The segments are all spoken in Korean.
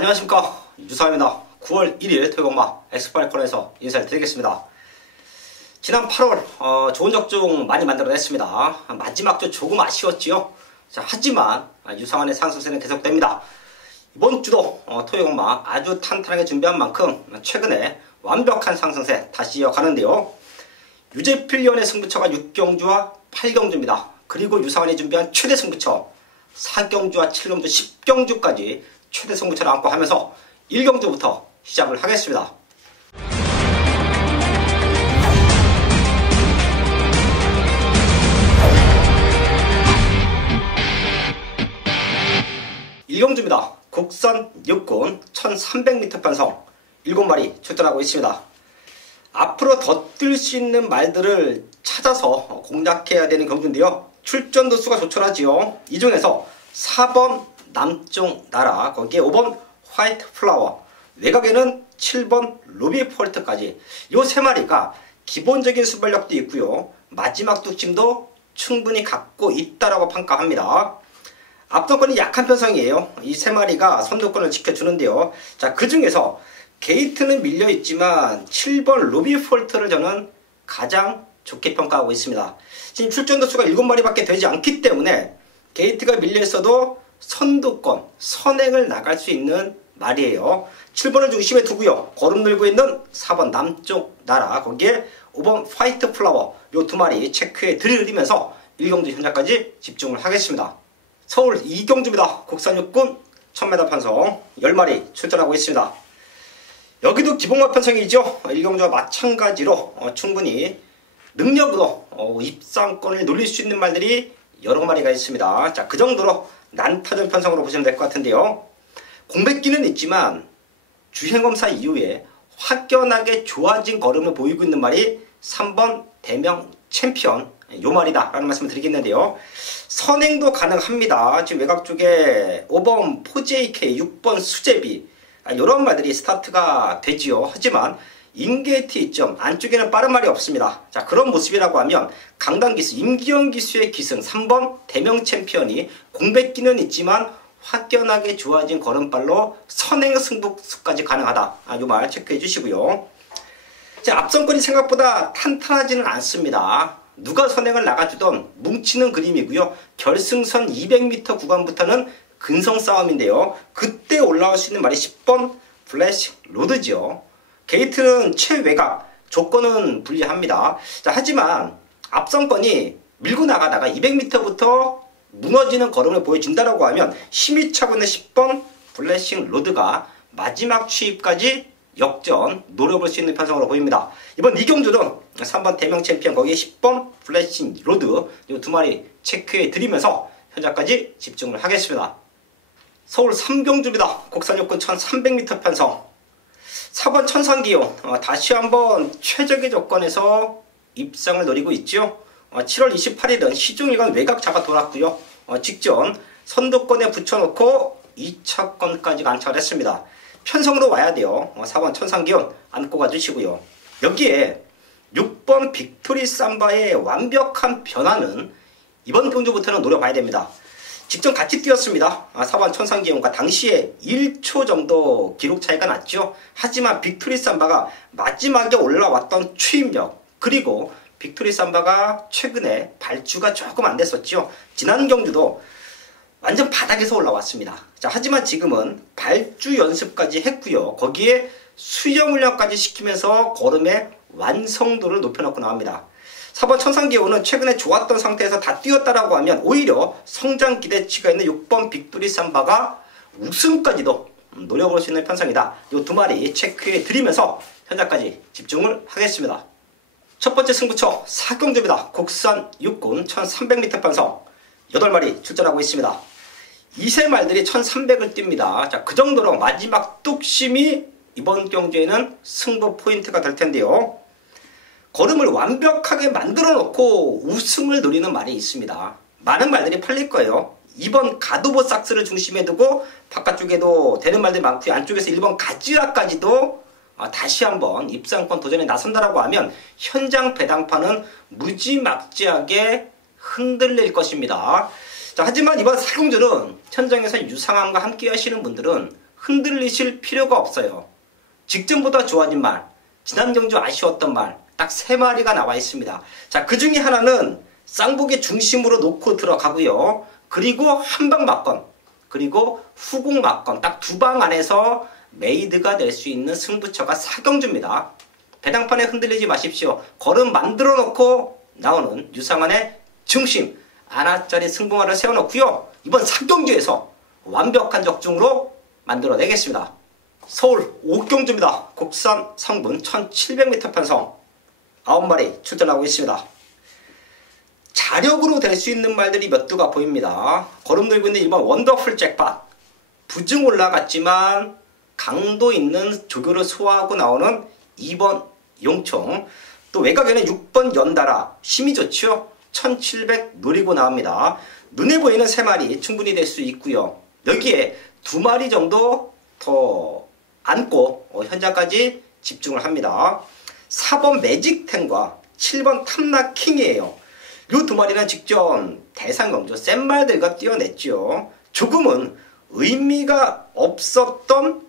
안녕하십니까, 유상입니다. 9월 1일 토요일마 엑스파일 코너에서 인사를 드리겠습니다. 지난 8월 좋은 적중 많이 만들어냈습니다. 마지막 주 조금 아쉬웠지요. 자, 하지만 유상한의 상승세는 계속됩니다. 이번 주도 토요일마 아주 탄탄하게 준비한 만큼 최근에 완벽한 상승세 다시 이어가는데요. 유재필위원의 승부처가 6경주와 8경주입니다. 그리고 유상한이 준비한 최대 승부처 4경주와 7경주, 10경주까지 최대 승부처를 안고 하면서 1경주부터 시작을 하겠습니다. 일경주입니다. 국산 육군 1300m 편성 7마리 출전하고 있습니다. 앞으로 더 뛸 수 있는 말들을 찾아서 공략해야 되는 경주인데요. 출전 도수가 조촐하지요. 이 중에서 4번 남쪽 나라, 거기에 5번 화이트 플라워, 외곽에는 7번 루비 폴트까지 이 세 마리가 기본적인 순발력도 있고요. 마지막 뚝심도 충분히 갖고 있다라고 평가합니다. 앞선권이 약한 편성이에요. 이 세 마리가 선두권을 지켜주는데요. 자, 그 중에서 게이트는 밀려있지만 7번 루비 폴트를 저는 가장 좋게 평가하고 있습니다. 지금 출전 도수가 7마리밖에 되지 않기 때문에 게이트가 밀려있어도 선두권, 선행을 나갈 수 있는 말이에요. 7번을 중심에 두고요. 걸음 들고 있는 4번 남쪽 나라, 거기에 5번 화이트 플라워, 요 두 마리 체크에 들이면서 1경주 현장까지 집중을 하겠습니다. 서울 2경주입니다. 국산 육군 1000m 편성 10마리 출전하고 있습니다. 여기도 기본마 편성이죠. 1경주와 마찬가지로 충분히 능력으로 입상권을 노릴 수 있는 말들이 여러 마리가 있습니다. 자, 그 정도로 난타전 편성으로 보시면 될 것 같은데요. 공백기는 있지만 주행검사 이후에 확연하게 좋아진 걸음을 보이고 있는 말이 3번 대명 챔피언 요 말이다 라는 말씀을 드리겠는데요. 선행도 가능합니다. 지금 외곽 쪽에 5번 포제이케, 6번 수제비 이런 말들이 스타트가 되지요. 하지만 인게이트 이점 안쪽에는 빠른 말이 없습니다. 자, 그런 모습이라고 하면 강당 기수 임기현 기수의 기승 3번 대명 챔피언이 공백기는 있지만 확연하게 좋아진 걸음발로 선행 승부수까지 가능하다. 요 말 체크해 주시고요. 자, 앞선권이 생각보다 탄탄하지는 않습니다. 누가 선행을 나가주던 뭉치는 그림이고요. 결승선 200m 구간부터는 근성 싸움인데요. 그때 올라올 수 있는 말이 10번 플래시 로드죠. 게이트는 최외곽, 조건은 불리합니다. 자, 하지만 앞선권이 밀고 나가다가 200m부터 무너지는 걸음을 보여준다라고 하면 힘이 차고 있는 10번 블래싱 로드가 마지막 추입까지 역전 노려볼 수 있는 편성으로 보입니다. 이번 2경주는 3번 대명 챔피언, 거기에 10번 블래싱 로드 이 두 마리 체크해 드리면서 현장까지 집중을 하겠습니다. 서울 3경주입니다. 국산 육군 1300m 편성 4번 천상기온 다시 한번 최적의 조건에서 입상을 노리고 있죠. 7월 28일은 시중일관 외곽 잡아 돌았고요. 직전 선두권에 붙여놓고 2차권까지 안착을 했습니다. 편성으로 와야 돼요. 4번 천상기온 안고 가주시고요. 여기에 6번 빅토리 삼바의 완벽한 변화는 이번 경주부터는 노려봐야 됩니다. 직전 같이 뛰었습니다. 4번 천상기온과 당시에 1초 정도 기록 차이가 났죠. 하지만 빅토리 삼바가 마지막에 올라왔던 추임력, 그리고 빅토리 삼바가 최근에 발주가 조금 안 됐었죠. 지난 경주도 완전 바닥에서 올라왔습니다. 자, 하지만 지금은 발주 연습까지 했고요. 거기에 수영 훈련까지 시키면서 걸음의 완성도를 높여놓고 나옵니다. 4번 천상기호는 최근에 좋았던 상태에서 다 뛰었다라고 하면 오히려 성장 기대치가 있는 6번 빅토리 삼바가 우승까지도 노려볼 수 있는 편성이다. 이 두 마리 체크해 드리면서 현장까지 집중을 하겠습니다. 첫 번째 승부처 4경주입니다. 국산 육군 1300m 편성 8마리 출전하고 있습니다. 이 세 말들이 1300을 띱니다. 자, 그 정도로 마지막 뚝심이 이번 경주에는 승부 포인트가 될 텐데요. 걸음을 완벽하게 만들어 놓고 우승을 노리는 말이 있습니다. 많은 말들이 팔릴 거예요. 2번 가도보 삭스를 중심에 두고 바깥쪽에도 되는 말들이 많고요. 안쪽에서 1번 가지아까지도 다시 한번 입상권 도전에 나선다라고 하면 현장 배당판은 무지막지하게 흔들릴 것입니다. 자, 하지만 이번 4경주는 현장에서 유상함과 함께 하시는 분들은 흔들리실 필요가 없어요. 직전보다 좋아진 말, 지난 경주 아쉬웠던 말, 딱 3마리가 나와 있습니다. 자, 그 중에 하나는 쌍복의 중심으로 놓고 들어가고요. 그리고 한방 막건, 그리고 후공 막건, 딱 2방 안에서 메이드가 낼 수 있는 승부처가 4경주입니다. 배당판에 흔들리지 마십시오. 걸음 만들어 놓고 나오는 유상환의 중심, 아나짜리 승부마를 세워놓고요. 이번 4경주에서 완벽한 적중으로 만들어내겠습니다. 서울 5경주입니다. 국산 성분 1700m 편성 9마리 출전하고 있습니다. 자력으로 될 수 있는 말들이 몇 두가 보입니다. 걸음 들고 있는 1번 원더풀 잭팟. 부증 올라갔지만 강도 있는 조교를 소화하고 나오는 2번 용총. 또 외곽에는 6번 연달아. 힘이 좋죠? 1700 노리고 나옵니다. 눈에 보이는 3마리 충분히 될 수 있고요. 여기에 2마리 정도 더 안고 현장까지 집중을 합니다. 4번 매직텐과 7번 탐라킹이에요. 이 2마리는 직전 대상경주 센 말들과 뛰어냈죠. 조금은 의미가 없었던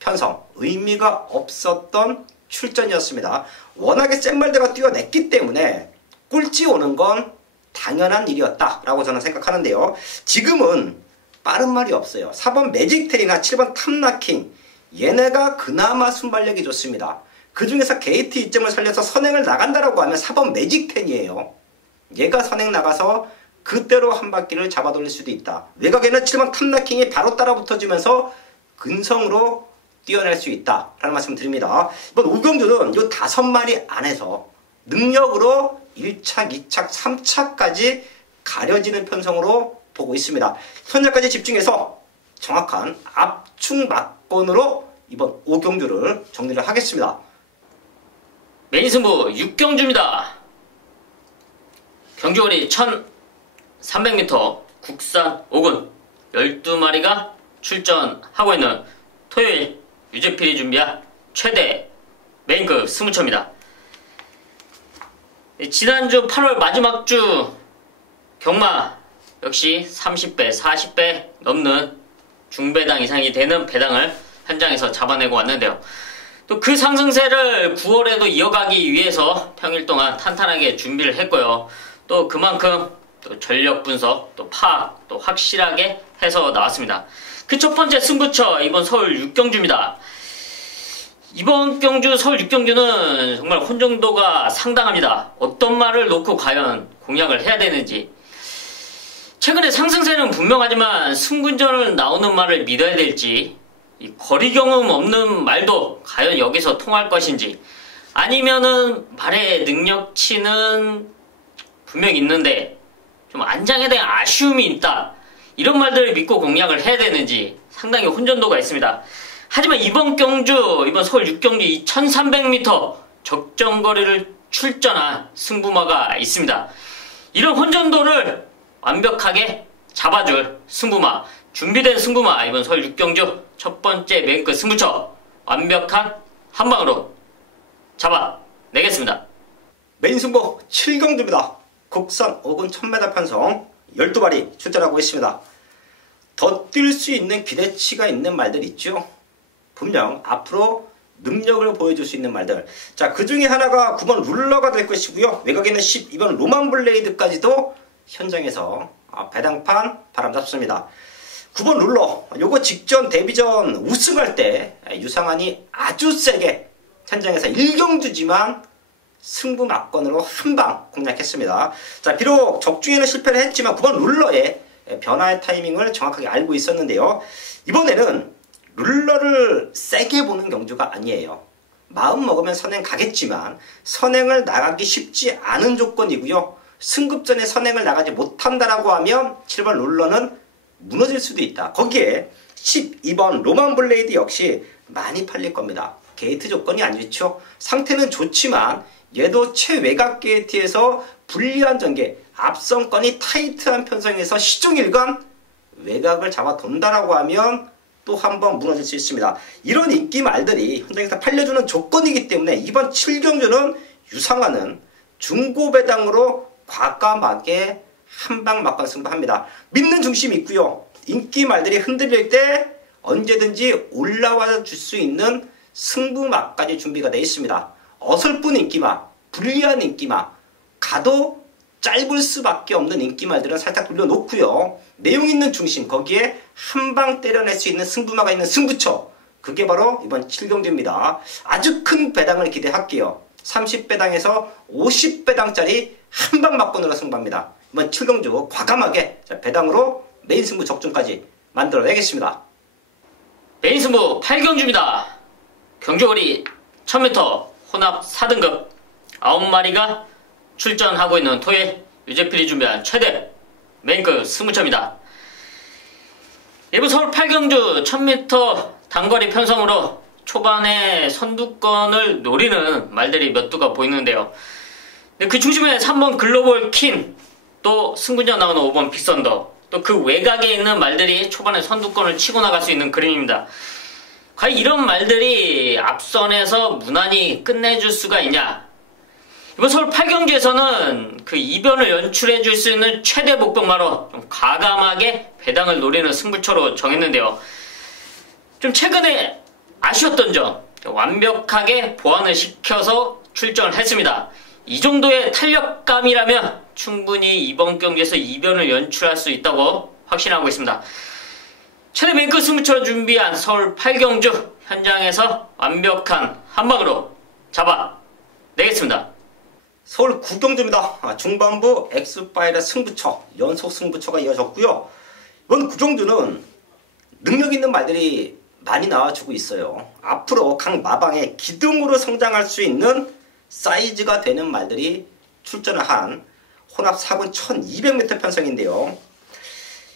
편성, 의미가 없었던 출전이었습니다. 워낙에 센 말들과 뛰어냈기 때문에 꼴찌 오는 건 당연한 일이었다라고 저는 생각하는데요. 지금은 빠른 말이 없어요. 4번 매직텐이나 7번 탐라킹, 얘네가 그나마 순발력이 좋습니다. 그 중에서 게이트 이점을 살려서 선행을 나간다라고 하면 4번 매직텐이에요. 얘가 선행 나가서 그대로 한 바퀴를 잡아 돌릴 수도 있다. 외곽에는 7번 탐라킹이 바로 따라 붙어주면서 근성으로 뛰어낼 수 있다라는 말씀 드립니다. 이번 5경주는 이 5마리 안에서 능력으로 1차, 2차, 3차까지 가려지는 편성으로 보고 있습니다. 현장까지 집중해서 정확한 압축 막건으로 이번 5경주를 정리를 하겠습니다. 메인 승부 6경주입니다. 경주거리 1300m 국산 5군 12마리가 출전하고 있는 토요일 유재필이 준비한 최대 메인급 승부처입니다. 지난주 8월 마지막 주 경마 역시 30배, 40배 넘는 중배당 이상이 되는 배당을 현장에서 잡아내고 왔는데요. 또 그 상승세를 9월에도 이어가기 위해서 평일 동안 탄탄하게 준비를 했고요. 또 그만큼 또 전력 분석, 또 파악, 또 확실하게 해서 나왔습니다. 그 첫 번째 승부처 이번 서울 6경주입니다. 이번 경주 서울 6경주는 정말 혼정도가 상당합니다. 어떤 말을 놓고 과연 공략을 해야 되는지. 최근에 상승세는 분명하지만 승군전을 나오는 말을 믿어야 될지, 이 거리 경험 없는 말도 과연 여기서 통할 것인지, 아니면은 말의 능력치는 분명히 있는데 좀 안장에 대한 아쉬움이 있다, 이런 말들을 믿고 공략을 해야 되는지 상당히 혼전도가 있습니다. 하지만 이번 경주, 이번 서울 6경주 2300m 적정거리를 출전한 승부마가 있습니다. 이런 혼전도를 완벽하게 잡아줄 승부마, 준비된 승부마, 이번 서울 6경주 첫 번째 메인급 승부처 완벽한 한방으로 잡아내겠습니다. 메인 승부 7경주입니다. 국산 5군 1000m 편성 12마리 출전하고 있습니다. 더 뛸 수 있는 기대치가 있는 말들 있죠. 분명 앞으로 능력을 보여줄 수 있는 말들. 자, 그 중에 하나가 9번 룰러가 될 것이고요. 외곽에는 12번 로만블레이드까지도 현장에서 배당판 바람잡습니다. 9번 룰러, 요거 직전 데뷔전 우승할 때 유상환이 아주 세게 현장에서 1경주지만 승부 막건으로 한방 공략했습니다. 자, 비록 적중에는 실패를 했지만 9번 룰러의 변화의 타이밍을 정확하게 알고 있었는데요. 이번에는 룰러를 세게 보는 경주가 아니에요. 마음 먹으면 선행 가겠지만 선행을 나가기 쉽지 않은 조건이고요. 승급전에 선행을 나가지 못한다라고 하면 7번 룰러는 무너질 수도 있다. 거기에 12번 로만블레이드 역시 많이 팔릴 겁니다. 게이트 조건이 안 좋죠. 상태는 좋지만 얘도 최외곽 게이트에서 불리한 전개, 앞선권이 타이트한 편성에서 시종일관 외곽을 잡아 돈다라고 하면 또 한 번 무너질 수 있습니다. 이런 인기 말들이 현장에서 팔려주는 조건이기 때문에 이번 7경주는 유상환은 중고배당으로 과감하게 한방 막건 승부합니다. 믿는 중심이 있고요. 인기 말들이 흔들릴 때 언제든지 올라와 줄 수 있는 승부마까지 준비가 되어 있습니다. 어설픈 인기마, 불리한 인기마, 가도 짧을 수밖에 없는 인기말들은 살짝 돌려놓고요. 내용 있는 중심, 거기에 한 방 때려낼 수 있는 승부마가 있는 승부처, 그게 바로 이번 7경주입니다. 아주 큰 배당을 기대할게요. 30배당에서 50배당짜리 한 방 막권으로 승부합니다. 이번 7경주 과감하게 배당으로 메인 승부 적중까지 만들어내겠습니다. 메인 승부 8경주입니다. 경주거리 1000m 혼합 4등급 9마리가 출전하고 있는 토일 유재필이 준비한 최대 메인급 승부처입니다. 일부 서울 8경주 1000m 단거리 편성으로 초반에 선두권을 노리는 말들이 몇 두가 보이는데요. 그 중심에 3번 글로벌 킨, 또 승군장 나오는 5번 빅선더, 또 그 외곽에 있는 말들이 초반에 선두권을 치고 나갈 수 있는 그림입니다. 과연 이런 말들이 앞선에서 무난히 끝내줄 수가 있냐? 이번 서울 8경주에서는 그 이변을 연출해줄 수 있는 최대 복병마로 좀 과감하게 배당을 노리는 승부처로 정했는데요. 좀 최근에 아쉬웠던 점, 완벽하게 보완을 시켜서 출전을 했습니다. 이 정도의 탄력감이라면 충분히 이번 경기에서 이변을 연출할 수 있다고 확신하고 있습니다. 최대 메인급 승부처로 준비한 서울 8경주 현장에서 완벽한 한방으로 잡아내겠습니다. 서울 9경주입니다. 중반부 엑스파일의 승부처, 연속 승부처가 이어졌고요. 이번 9경주는 능력 있는 말들이 많이 나와주고 있어요. 앞으로 각 마방의 기둥으로 성장할 수 있는 사이즈가 되는 말들이 출전을 한 혼합 4군 1200m 편성인데요.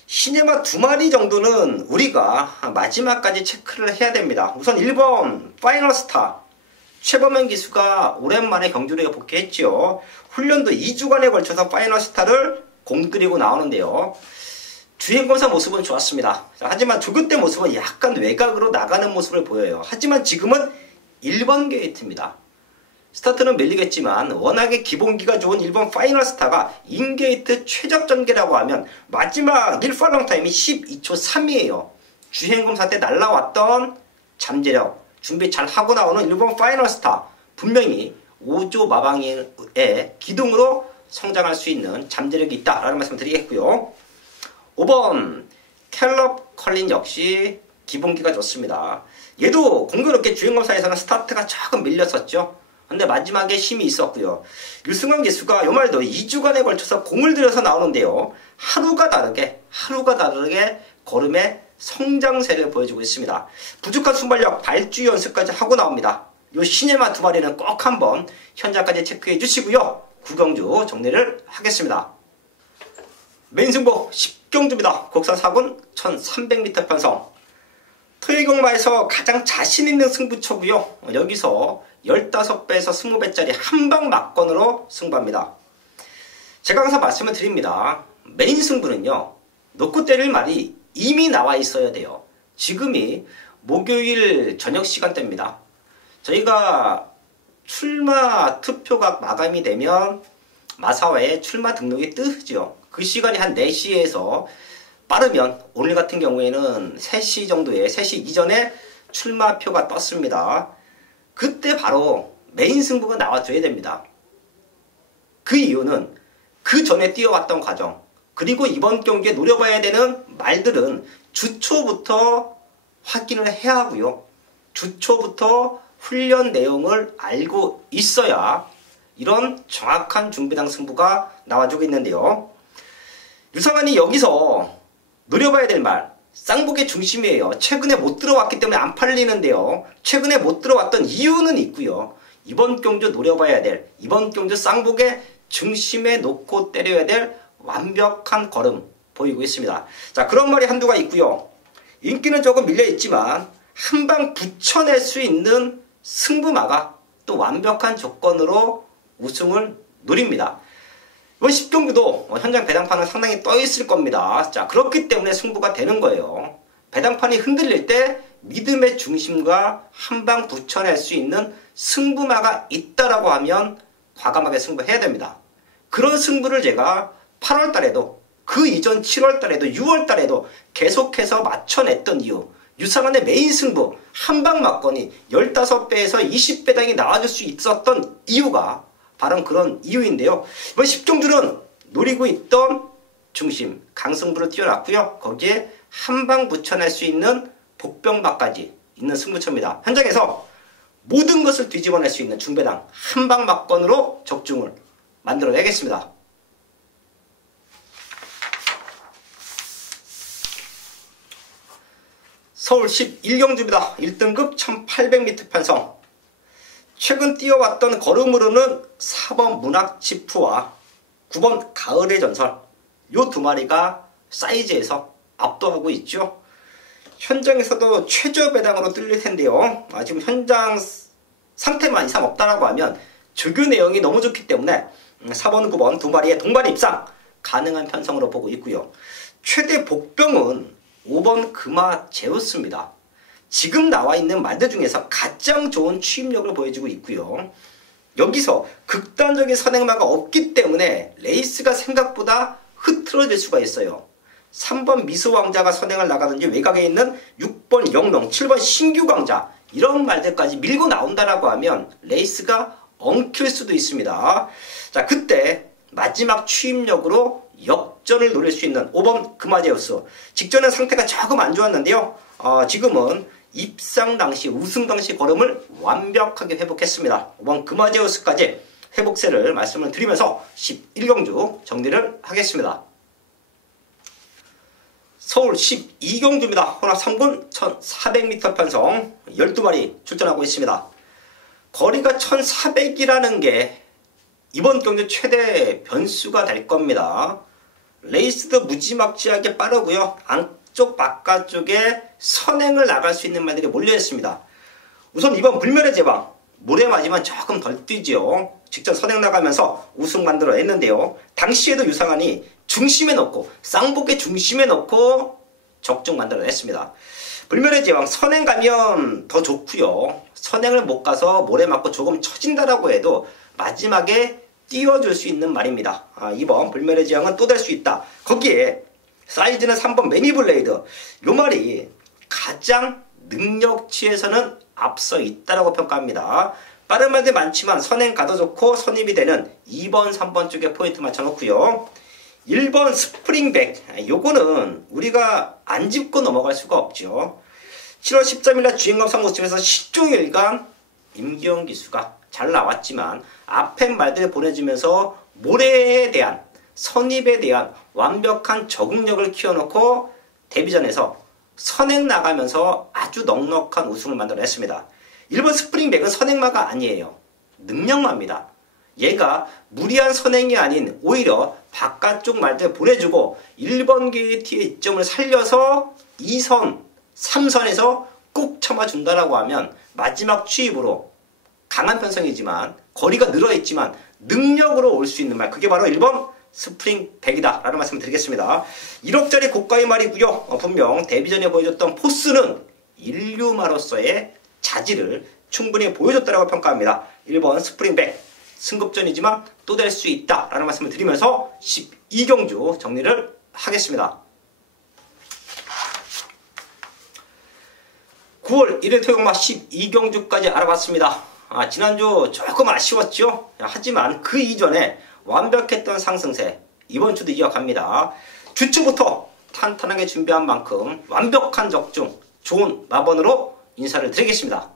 시네마 2마리 정도는 우리가 마지막까지 체크를 해야 됩니다. 우선 1번 파이널스타 최범현 기수가 오랜만에 경주대에 복귀했죠. 훈련도 2주간에 걸쳐서 파이널스타를 공들이고 나오는데요. 주행검사 모습은 좋았습니다. 하지만 조교 때 모습은 약간 외곽으로 나가는 모습을 보여요. 하지만 지금은 1번 게이트입니다. 스타트는 밀리겠지만 워낙에 기본기가 좋은 1번 파이널스타가 인게이트 최적 전개라고 하면 마지막 1팔롱 타임이 12초 3이에요. 주행검사 때 날라왔던 잠재력 준비 잘 하고 나오는 1번 파이널스타 분명히 5조 마방의 기둥으로 성장할 수 있는 잠재력이 있다라는 말씀 드리겠고요. 5번 캘럽 컬린 역시 기본기가 좋습니다. 얘도 공교롭게 주행검사에서는 스타트가 조금 밀렸었죠. 근데 마지막에 힘이 있었고요. 유승환 기수가 요 말도 2주간에 걸쳐서 공을 들여서 나오는데요. 하루가 다르게 걸음의 성장세를 보여주고 있습니다. 부족한 순발력 발주 연습까지 하고 나옵니다. 요 시네마 2마리는 꼭 한번 현장까지 체크해 주시고요. 9경주 정리를 하겠습니다. 메인 승부 10경주입니다. 국산 4군 1300m 편성. 토요경마에서 가장 자신 있는 승부처고요. 여기서 15배에서 20배짜리 한방 막권으로 승부합니다. 제가 항상 말씀을 드립니다. 메인 승부는요. 놓고 때릴 말이 이미 나와 있어야 돼요. 지금이 목요일 저녁 시간대입니다. 저희가 출마 투표가 마감이 되면 마사회에 출마 등록이 뜨죠. 그 시간이 한 4시에서 빠르면 오늘 같은 경우에는 3시 정도에 3시 이전에 출마표가 떴습니다. 그때 바로 메인 승부가 나와줘야 됩니다. 그 이유는 그 전에 뛰어왔던 과정 그리고 이번 경기에 노려봐야 되는 말들은 주초부터 확인을 해야 하고요. 주초부터 훈련 내용을 알고 있어야 이런 정확한 준비당 승부가 나와주고 있는데요. 유성환이 여기서 노려봐야 될 말 쌍복의 중심이에요. 최근에 못 들어왔기 때문에 안 팔리는데요. 최근에 못 들어왔던 이유는 있고요. 이번 경주 노려봐야 될 이번 경주 쌍복의 중심에 놓고 때려야 될 완벽한 걸음 보이고 있습니다. 자, 그런 말이 한두가 있고요. 인기는 조금 밀려있지만 한방 붙여낼 수 있는 승부마가 또 완벽한 조건으로 우승을 노립니다. 이번 10경주도 현장 배당판은 상당히 떠있을 겁니다. 자, 그렇기 때문에 승부가 되는 거예요. 배당판이 흔들릴 때 믿음의 중심과 한방 붙여낼 수 있는 승부마가 있다라고 하면 과감하게 승부해야 됩니다. 그런 승부를 제가 8월달에도 그 이전 7월달에도 6월달에도 계속해서 맞춰냈던 이유 유상한의 메인 승부 한방 맞건이 15배에서 20배당이 나와줄 수 있었던 이유가 바로 그런 이유인데요. 이번 10종들은 노리고 있던 중심, 강승부를 띄워놨고요. 거기에 한방 붙여낼 수 있는 복병박까지 있는 승부처입니다. 현장에서 모든 것을 뒤집어낼 수 있는 중배당 한방 막건으로 적중을 만들어내겠습니다. 서울 11경주입니다. 1등급 1800m 편성. 최근 뛰어왔던 걸음으로는 4번 문학지프와 9번 가을의 전설, 요 두 마리가 사이즈에서 압도하고 있죠. 현장에서도 최저 배당으로 뚫릴 텐데요. 지금 현장 상태만 이상 없다라고 하면 조교 내용이 너무 좋기 때문에 4번, 9번 두 마리의 동반 입상 가능한 편성으로 보고 있고요. 최대 복병은 5번 금화 제우스입니다. 지금 나와 있는 말들 중에서 가장 좋은 추임력을 보여주고 있고요. 여기서 극단적인 선행마가 없기 때문에 레이스가 생각보다 흐트러질 수가 있어요. 3번 미소왕자가 선행을 나가든지 외곽에 있는 6번 영롱, 7번 신규광자 이런 말들까지 밀고 나온다라고 하면 레이스가 엉킬 수도 있습니다. 자, 그때 마지막 추임력으로 역전을 노릴 수 있는 5번 금화제우스. 직전에 상태가 조금 안 좋았는데요. 지금은 입상 당시, 우승 당시 걸음을 완벽하게 회복했습니다. 5번 금화제우스까지 회복세를 말씀을 드리면서 11경주 정리를 하겠습니다. 서울 12경주입니다. 혼합 3군 1400m 편성 12마리 출전하고 있습니다. 거리가 1400이라는 게 이번 경주 최대 변수가 될 겁니다. 레이스도 무지막지하게 빠르고요. 안쪽 바깥쪽에 선행을 나갈 수 있는 말들이 몰려있습니다. 우선 이번 불멸의 제왕 모래 맞으면 조금 덜 뛰죠. 직접 선행 나가면서 우승 만들어냈는데요. 당시에도 유상한이 중심에 넣고 쌍복의 중심에 넣고 적중 만들어냈습니다. 불멸의 제왕 선행 가면 더 좋고요. 선행을 못 가서 모래 맞고 조금 처진다라고 해도 마지막에 띄워줄 수 있는 말입니다. 이번 불멸의 제왕은 또 될 수 있다. 거기에 사이즈는 3번 매니블레이드. 요 말이 가장 능력치에서는 앞서 있다라고 평가합니다. 빠른 말들 많지만 선행 가도 좋고 선입이 되는 2번, 3번 쪽에 포인트 맞춰놓고요. 1번 스프링백. 요거는 우리가 안 짚고 넘어갈 수가 없죠. 7월 13일날 주인공 선거집에서 10종일간 임기영 기수가 잘 나왔지만 앞에 말들을 보내주면서 모래에 대한 선입에 대한 완벽한 적응력을 키워놓고 데뷔전에서 선행 나가면서 아주 넉넉한 우승을 만들어냈습니다. 1번 스프링백은 선행마가 아니에요. 능력마입니다. 얘가 무리한 선행이 아닌 오히려 바깥쪽 말들 보내주고 1번 게이트의 이점을 살려서 2선, 3선에서 꼭 참아준다라고 하면 마지막 추입으로 강한 편성이지만 거리가 늘어있지만 능력으로 올 수 있는 말, 그게 바로 1번 스프링백이다 라는 말씀을 드리겠습니다. 1억짜리 고가의 말이고요. 분명 데뷔전에 보여줬던 포스는 인류마로서의 자질을 충분히 보여줬다고 평가합니다. 1번 스프링백 승급전이지만 또 될 수 있다 라는 말씀을 드리면서 12경주 정리를 하겠습니다. 9월 1일 토요일마 12경주까지 알아봤습니다. 지난주 조금 아쉬웠죠? 하지만 그 이전에 완벽했던 상승세 이번 주도 이어갑니다. 주초부터 탄탄하게 준비한 만큼 완벽한 적중 좋은 마번으로 인사를 드리겠습니다.